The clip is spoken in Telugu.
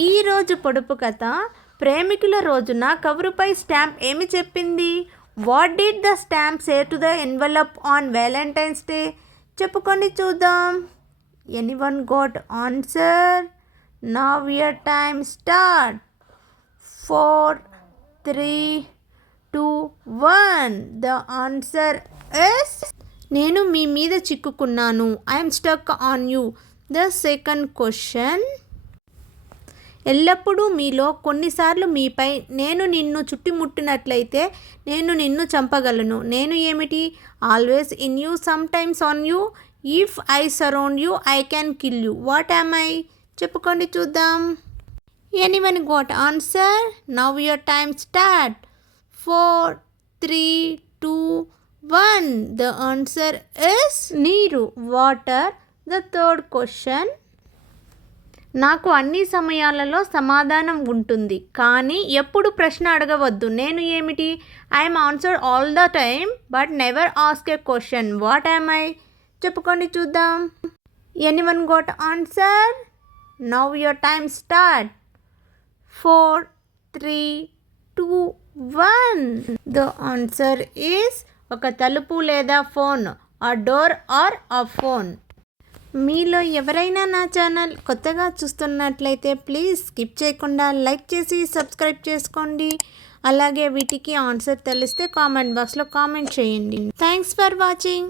ఈరోజు పొడుపు కథ ప్రేమికుల రోజున కవరుపై స్టాంప్ ఏమి చెప్పింది? What did the stamp say to the envelope on Valentine's Day? చెప్పుకొని చూద్దాం. Anyone got answer? Now your time start. 4, 3, 2, 1. The answer is నేను మీ మీద చిక్కుకున్నాను. I'm stuck on you. The second question ఎల్లప్పుడూ మీలో కొన్నిసార్లు మీపై నేను నిన్ను చుట్టుముట్టినట్లయితే నేను నిన్ను చంపగలను. నేను ఏమిటి? Always in you, some times on you. If I surround you I can kill you. What am I? చెప్పుకోండి చూద్దాం. Anyone got answer? Now your time start. 4, 3, 2, 1. The answer is నీరు, వాటర్. ద థర్డ్ క్వశ్చన్ నాకు అన్ని సమయాలలో సమాధానం ఉంటుంది, కానీ ఎప్పుడు ప్రశ్న అడగవద్దు. నేను ఏమిటి? I'm answer all the time but never ask a question. What am I? చెప్పుకోండి చూద్దాం. Anyone got answer? Now your time start. 4, 3, 2, 1. The answer is ఒక తలుపు లేదా phone. A door or a phone. మీలో ఎవరైనా నా ఛానల్ కొత్తగా చూస్తున్నట్లయితే ప్లీజ్ స్కిప్ చేయకుండా లైక్ చేసి సబ్స్క్రైబ్ చేసుకోండి. అలాగే వీటికి ఆన్సర్ తెలిస్తే కామెంట్ బాక్స్లో కామెంట్ చేయండి. Thanks for watching.